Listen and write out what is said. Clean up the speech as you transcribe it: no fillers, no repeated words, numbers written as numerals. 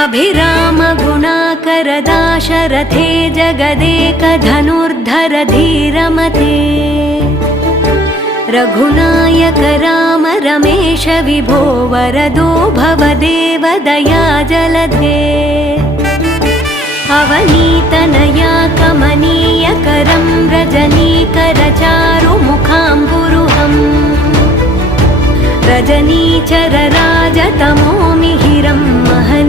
अभिराम गुणाकर दाशरथे जगदेक धनुर्धर धीरमते रघुनायक राम रमेश विभो वरदो भवदेव दया जलधे अवनीतनया कमनीय करं रजनीकर चारुमुखाम्बुरुहम् रजनीचर राजतमो मिहिरं महर्षि